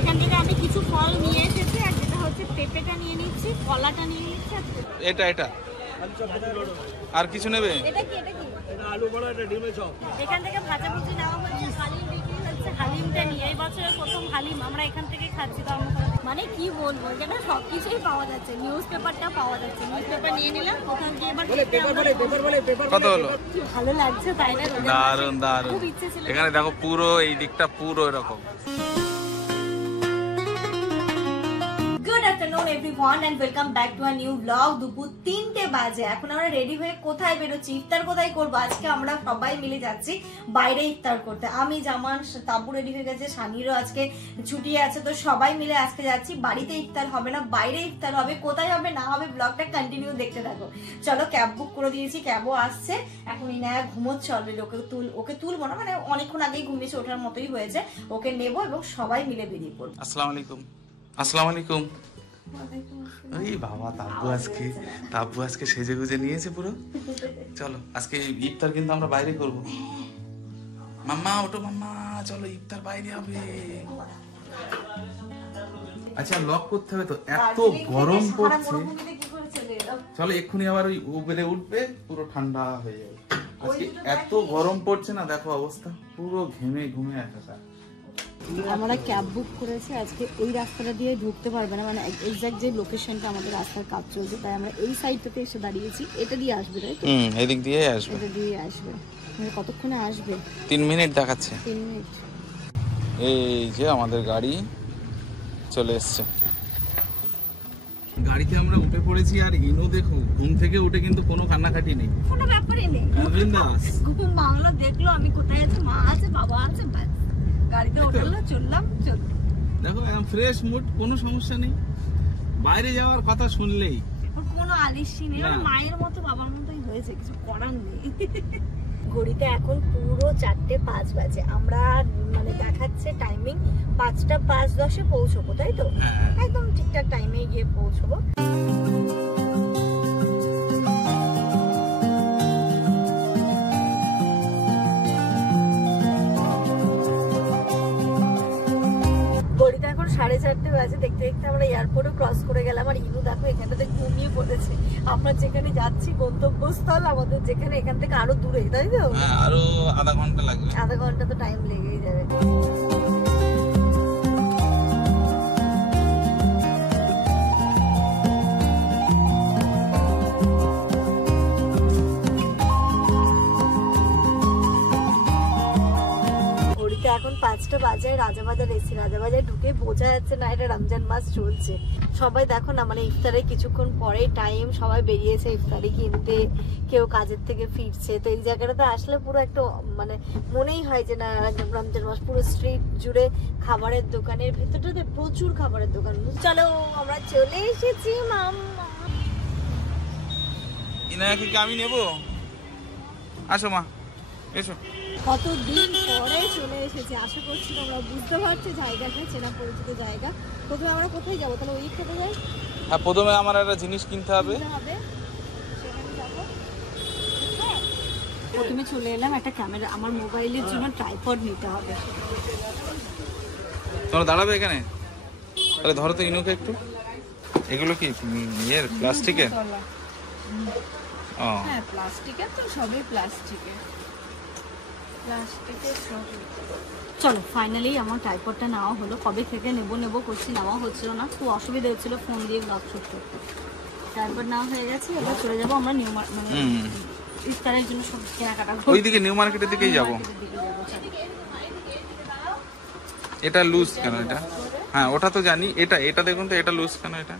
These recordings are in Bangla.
এখান থেকে আমি কিছু ফল নিয়ে এসেছি, আর যেটা হচ্ছে পেঁপেটা নিয়ে নিচ্ছি, কলাটা নিয়ে নিচ্ছি। এটা আর কিছু নেবে? এটা কি আলু বড়া, এটা ডিমের চপ। এখান থেকে ভাজাভুজি নেওয়া হচ্ছে, হালিম বিক্রি হচ্ছে, হালিমটা নিয়ে এই বছরের প্রথম হালিম আমরা এখান থেকে খাচ্ছি। মানে কি বলবো, এখানে সবকিছুই পাওয়া যাচ্ছে, নিউজ পেপারটা পাওয়া যাচ্ছে। নিউজ পেপার নিয়ে নিলাম, ওখান থেকে এবার কত হলো? ভালো লাগছে তাই না? দারুন দারুন। খুব ইচ্ছে ছিল। এখানে দেখো পুরো এই দিকটা পুরো এরকম। Good afternoon everyone and welcome back to a new vlog. দুপুর 3টে বাজে, এখন আমরা রেডি হয়ে কোথায় বেরোচ্ছি, ইফতার কোথায় করবো। আজকে আমরা সবাই মিলে যাচ্ছি বাইরে ইফতার করতে। আমি জামান, তাবু রেডি হয়ে গেছে, সানিরও আজকে ছুটি আছে, তো সবাই মিলে আজকে যাচ্ছি। বাড়িতে ইফতার হবে না, বাইরে ইফতার হবে। কোথায় হবে না হবে ব্লগটা কন্টিনিউ দেখতে থাকো। চলো, ক্যাব বুক করে দিয়েছি, ক্যাবও আসছে। এখন ইনায়া ঘুমোচ্ছে অলরেডি, ওকে তুলবো না, মানে অনেকক্ষণ আগেই ঘুমিয়েছে, ওঠার মতোই হয়েছে। ওকে নেবো এবং সবাই মিলে বেরিয়ে পড়বো। আসসালামু আলাইকুম। আসসালামু আলাইকুম। এই বাবা, তাব্বু আজকে সেজে গুজে নিয়েছে পুরো। চলো, আজকে ইফতার কিন্তু আমরা বাইরে করব। মাম্মা ওঠো, মাম্মা চলো, ইফতার বাইরে হবে। আচ্ছা, লক করতে হবে তো, এত গরম পড়ছে। চলো, এক্ষুনি আবার ওই উবেরে উঠবে, পুরো ঠান্ডা হয়ে যাবে। আজকে এত গরম পড়ছে না, দেখো অবস্থা, পুরো ঘেমে ঘুমে একাকার। আমরা ক্যাব বুক করেছি, আজকে এই রাস্তাটা দিয়ে ঢুকতে পারবে না, মানে এক্সাক্ট যে লোকেশনটা আমাদের রাস্তার কাজ চলছে, তাই আমরা এই সাইডটাতে এসে দাঁড়িয়েছি। এটা দিয়ে আসবে, তাই তো? এদিক দিয়ে আসবে। এটা দিয়ে আসবে। কতক্ষণে আসবে? 3 মিনিট দেখাচ্ছে। 3 মিনিট। এই যে আমাদের গাড়ি চলে এসছে। গাড়িতে আমরা উঠে পড়েছি, আর ইনো দেখো ঘুম থেকে উঠে কিন্তু কোনো কান্নাকাটি নেই, কোনো ব্যাপারই নেই। বিন্দাস ঘুম ভাঙলো, দেখলো আমি কোথায় আছি, মা আছে, বাবা আছে, ব্যাস গাড়িতে উঠলো, চললাম। দেখো একদম ফ্রেশ মুড, কোনো সমস্যা নেই। বাইরে যাওয়ার কথা শুনলেই কোনো আলিশি নেই, মায়ের মতো বাবার মতোই হয়েছে, কিছু করার নেই। ঘড়িতে এখন পুরো 4:05 বাজে। আমরা মানে দেখাচ্ছে টাইমিং 5টা 5:10 পৌঁছবো, তাই তো? একদম ঠিকঠাক টাইমে গিয়ে পৌঁছবো। ঘড়িতে এখন 4:30 বাজে। দেখতে দেখতে আমরা এয়ারপোর্টও ক্রস করে গেলাম, আর ইনু দেখো এখানটাতে ঘুমিয়ে পড়েছে। আমরা যেখানে যাচ্ছি গন্তব্যস্থল আমাদের, যেখানে এখান থেকে আরো দূরে, তাই তো? আরো আধা ঘন্টা লাগবে। আধা ঘন্টা তো টাইম লেগেই যাবে। এখন 5টা বাজে, রাজাবাজার এসি। রাজাবাজার ঢুকে বোঝা যাচ্ছে না এটা রমজান মাস চলছে। সবাই দেখো না, মানে ইফতারের কিছুক্ষণ পরে টাইম, সবাই বেরিয়েছে ইফতারি কিনতে, কেউ কাজের থেকে ফিরছে। তো এই জায়গাটাতে আসলে পুরো একটা মানে মনেই হয় যে না রমজান মাস। পুরো স্ট্রিট জুড়ে খাবারের দোকানের ভেতরটাতে প্রচুর খাবারের দোকান। চলো, আমরা চলে এসেছি। মাম্মা, ইনায়াকে কি আমি নেব? আসো মা, এসো। কতদিন পরে চলে এসেছি, আশা করছি তোমরা বুঝতে পারছো জায়গাটা, চেনা পরিচিত জায়গা। প্রথমে আমরা কোথায় যাবো তাহলে? ওই খেতে যাই। হ্যাঁ, প্রথমে আমার একটা জিনিস কিনতে হবে। প্রথমে চলে এলাম একটা ক্যামেরা, আমার মোবাইলের জন্য ট্রাইপড নিতে হবে। তোমরা দাঁড়াবে এখানে? তাহলে ধরো তো ইনুকে একটু। এগুলো কি ইয়ের প্লাস্টিকের? হ্যাঁ, প্লাস্টিকের তো, সবই প্লাস্টিকের। চলো, ফাইনালি আমার ট্রাইপডটা নেওয়া হলো। কবে থেকে নেবো করছি, নেওয়া হচ্ছিল না, খুব অসুবিধা হচ্ছিল ফোন দিয়ে ব্লগ করতে। ট্রাইপড নেওয়া হয়ে গেছে, এবার চলে যাবো আমরা নিউ মানে ইফতারের জন্য সব কেনাকাটা। ওইদিকে নিউ মার্কেটের দিকেই যাবো। এটা লুজ কেন এটা? হ্যাঁ, ওটা তো জানি। এটা দেখুন তো, এটা লুজ কেন? এটা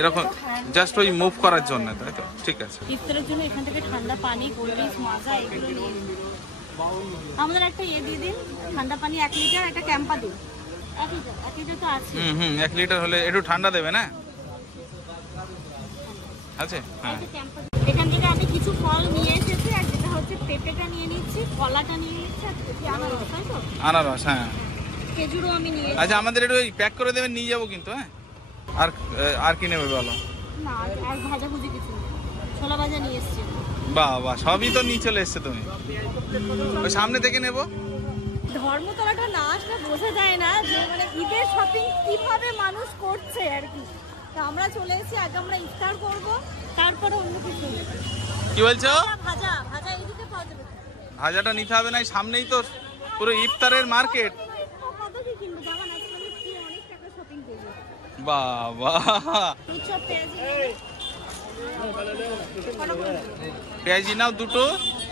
এরকম জাস্ট ওই মুভ করার জন্য, তাই তো? ঠিক আছে। ইফতারের জন্য এখান থেকে ঠান্ডা পানি, কোল্ড ড্রিঙ্কস, মাজা এগুলো নিয়ে নিন। আমাদের একটা দিয়ে দিন, ঠান্ডা পানি 1 লিটার, একটা ক্যাম্পা দিন। 1 লিটার তো আছে। 1 লিটার হলে একটু ঠান্ডা দেবে না? আছে, হ্যাঁ। এখান থেকে আমি কিছু ফল নিয়ে এসেছি, আর যেটা হচ্ছে পেঁপেটা নিয়ে নিচ্ছি, কলাটা নিয়ে নিচ্ছি, আর আনারস, তাই তো? আনারস, হ্যাঁ। খেজুরও আমি নিয়ে। আচ্ছা, আমাদের একটু প্যাক করে দেবেন, নিয়ে যাবো কিন্তু। হ্যাঁ, আর কি নেবে বলো? না, আর ভাজাভুজি কিছু, ছোলা ভাজা নিয়ে এসেছি। বাহ, সবই তো নিয়ে চলে এসছে তুমি। ওই সামনে থেকে নেবো, ধর্মতলাটা না আসলে বোঝা যায় না যে মানে ঈদের শপিং কিভাবে মানুষ করছে আর কি। তো আমরা চলে এসেছি, আগে আমরা ইফতার করব, তারপরে অন্য কিছু। কি বলছো? ভাজা ভাজা এইদিকে পাওয়া যাবে। ভাজাটা নিতে হবে না, সামনেই তো পুরো ইফতারের মার্কেট। কত কি কিনবো জামা না, আমি অনেক টাকা শপিং করব। বাবা পেঁয়াজি নাও দুটো,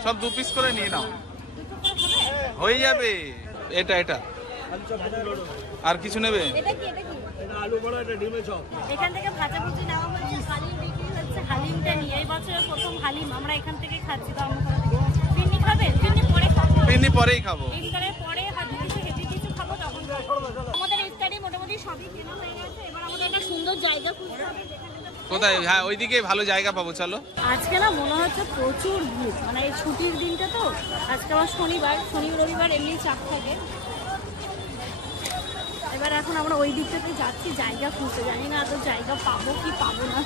সব 2 পিস করে নিয়ে নাও, হয়ে যাবে। এটা এটা আর কিছু নেবে? এটা কি এটা কি? আলু বড়া, এটা ডিমের চপ। এখান থেকে ভাজা ভুজি নেওয়া হচ্ছে, হালিম বিক্রি হচ্ছে। হালিমটা নিয়ে এই বছরের প্রথম হালিম আমরা এখান থেকে খাচ্ছি। তো আমরা পিন্নি খাবে? পিন্নি পরে খাবো, পিন্নি পরেই খাবো, ইফতারের পরে হাতে কিছু হেভি কিছু খাবো তখন। আমাদের ইফতারি মোটামুটি সবই কেনা হয়ে গেছে, এবার আমাদের একটা সুন্দর জায়গা খুঁজতে হবে যেখানে। কোথায়? হ্যাঁ ওইদিকে ভালো জায়গা পাবো, চলো। আজকে না মনে হচ্ছে প্রচুর ভিড়, মানে এই ছুটির দিনটা তো। আজকে আমার শনিবার, শনি রবিবার এমনি চাপ থাকে। এবার এখন আমরা ওই দিকটাতে যাচ্ছি জায়গা খুঁজতে, জানি না তো জায়গা পাবো কি পাবো না।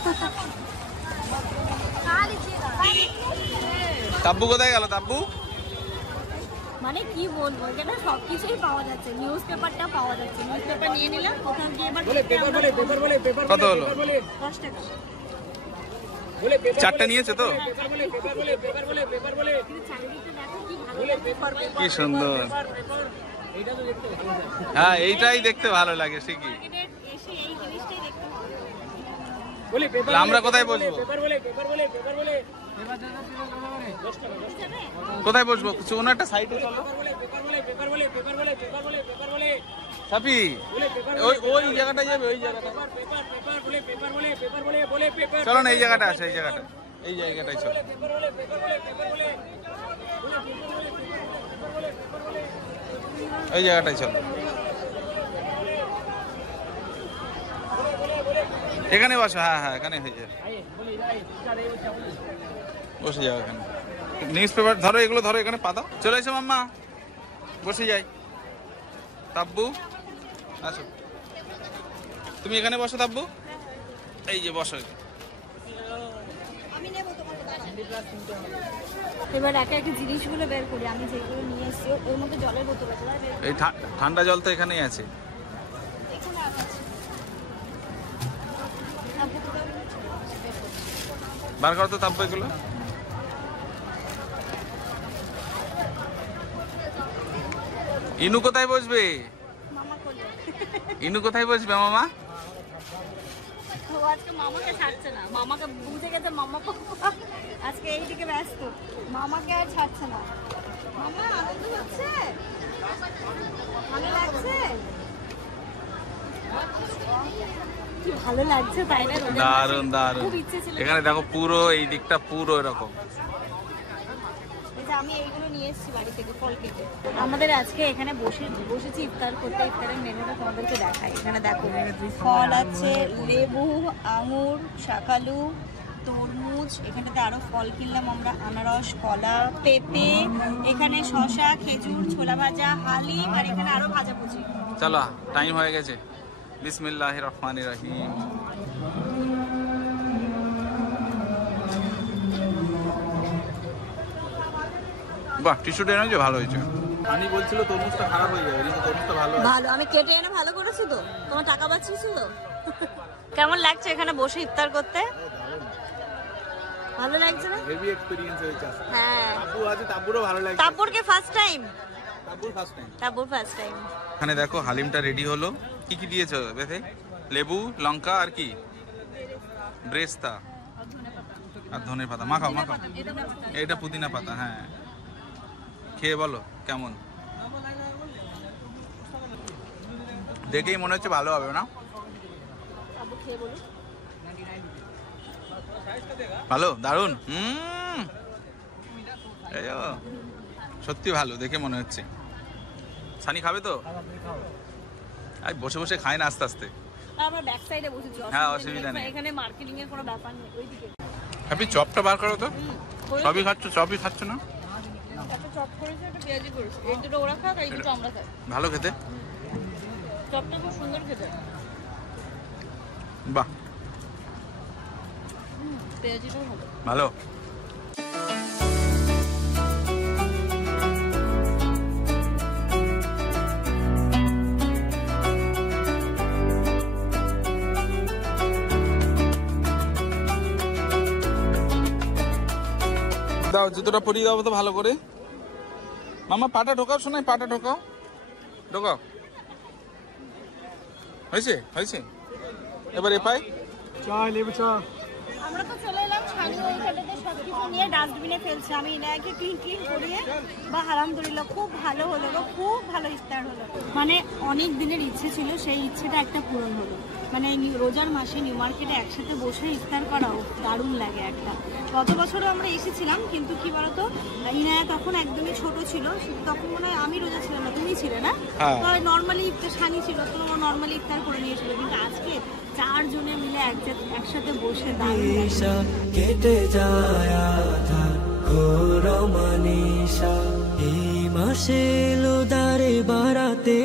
তাব্বু কোথায় গেল? তাব্বু মানে কি বলবো, এখানে সবকিছুই পাওয়া যাচ্ছে, নিউজ পেপারটা পাওয়া যাচ্ছে। নিউজ পেপার নিয়ে নিলাম, কোথাও গিয়ে এবার কত হলো? 10 টাকা। 4টা নিয়েছে তো? কি সুন্দর, হ্যাঁ এইটাই দেখতে ভালো লাগে ঠিকই। আমরা কোথায় বসবো? কোথায় বসবো? কোনো একটা সাইডে চলো। সাপি ওই জায়গাটায় যাবে, ওই জায়গাটা চলো না, এই জায়গাটা আছে, এই জায়গাটা, এই জায়গাটাই চলো। এই জায়গাটাই চলো, এখানে বসো। হ্যাঁ হ্যাঁ এখানে হয়ে যাবে, বসে যাও এখানে। নিউজ পেপার ধরো, এগুলো ধরো, এখানে পাতা। চলে এসো মাম্মা, বসে যাই। তাব্বু আসো, তুমি এখানে বসো। তাব্বু এই যে বসো। এবার একে একে জিনিসগুলো বের করি, আমি যেগুলো নিয়ে এসেছি। ওর মধ্যে জলের বোতল আছে, এই ঠান্ডা জল তো এখানেই আছে। বার করো তো তাব্বু এগুলো। ইনু কোথায় বসবে? ইনু কোথায় বসবে মামা? ও আজকে মামাকে ছাড়ছে না, মামাকে বুঝে গেছে মামা আজকে এইদিকে ব্যস্ত, মামাকে আর ছাড়ছে না। মামা আনন্দ হচ্ছে, ভালো লাগছে, কি ভালো লাগছে তাই না? দারুন দারুন। খুব ইচ্ছে ছিল। এখানে দেখো পুরো এই দিকটা পুরো এরকম। আমি এইগুলো নিয়ে এসেছি বাড়ি থেকে, ফল কেটে। আমাদের আজকে এখানে বসেছি ইফতার করতে। ইফতারের মেনুটা তোমাদেরকে দেখাই। এখানে দেখো ফল আছে, লেবু, আঙুর, শাকালু, তরমুজ। এখানটাতে আরো ফল কিনলাম আমরা, আনারস, কলা, পেঁপে, এখানে শসা, খেজুর, ছোলা ভাজা, হালিম, আর এখানে আরো ভাজাভুজি। চলো টাইম হয়ে গেছে। বিসমিল্লাহির রহমানির রহিম। বাহ, টিস্যুটা এনেছে, ভালো হয়েছে। আমি বলছিল তরমুজটা খারাপ হয়ে যাবে, কিন্তু তরমুজটা ভালো আছে। ভালো, আমি কেটে এনে ভালো করেছি তো। তোমার টাকা বাঁচিয়েছি তো। কেমন লাগছে এখানে বসে ইফতার করতে? ভালো লাগছে না? হেভি এক্সপেরিয়েন্স হয়েছে। হ্যাঁ, তাব্বু আছে, তাব্বুরও ভালো লাগছে। তাব্বুরকে first time, Tabbur first time. Tabbur first time. এখানে দেখো হালিমটা রেডি হলো। কি কি দিয়েছো বেথে? লেবু, লঙ্কা আর কি? ব্রেস্তা আর ধনে পাতা। মাখাও মাখাও। এটা পুদিনা পাতা। হ্যাঁ, খেয়ে বলো কেমন। দেখেই মনে হচ্ছে ভালো হবে না? ভালো, দারুন। সত্যি ভালো, দেখে মনে হচ্ছে। সানি খাবে তো? আই বসে বসে খায় না, আস্তে আস্তে। আমরা ব্যাক সাইডে বসেছি। হ্যাঁ, অসুবিধা নেই। এখানে মার্কেটিং এর কোনো ব্যাপার নেই। ওইদিকে আপনি চপটা বার করো তো। সবই খাচ্ছ, চপই খাচ্ছ না? একটা চপ করেছে, একটা পেঁয়াজি করেছে। এই দুটো ওরা খাক, এই দুটো আমরা খাই। ভালো খেতে। চপটা খুব সুন্দর খেতে। বাহ, পেঁয়াজিটাও ভালো। ভালো। দাও জুতোটা পরিয়ে দাও তো ভালো করে। মামা পাটা ঢোকাও, শোনাই পাটা ঢোকাও, ঢোকাও। হয়েছে হয়েছে, এবার এ পাই। আমরা তো চলে এলাম, সানি ওই খাটাতে সবকিছু নিয়ে ডাস্টবিনে ফেলছে। আমি ইনায়াকে ক্লিন করিয়ে বা আলহামদুলিল্লাহ খুব ভালো হলো গো, খুব ভালো ইফতার হলো। মানে অনেক দিনের ইচ্ছে ছিল, সেই ইচ্ছেটা একটা পূরণ হলো। মানে রোজার মাসে নিউ মার্কেটে একসাথে বসে ইফতার করাও দারুণ লাগে একটা। গত বছরও আমরা এসেছিলাম, কিন্তু কি বলতো ইনায়া তখন একদমই ছোট ছিল, তখন মনে হয় আমি রোজা ছিলাম না, তুমি ছিলে না, নর্মালি ইফতার সানি ছিল, তো নর্মালি ইফতার করে নিয়েছিল। কিন্তু আজকে 4 জনে মিলে একসাথে বসে কেটে যায় ঘোর মানিসা, এই মাসে লোদারে বারাতে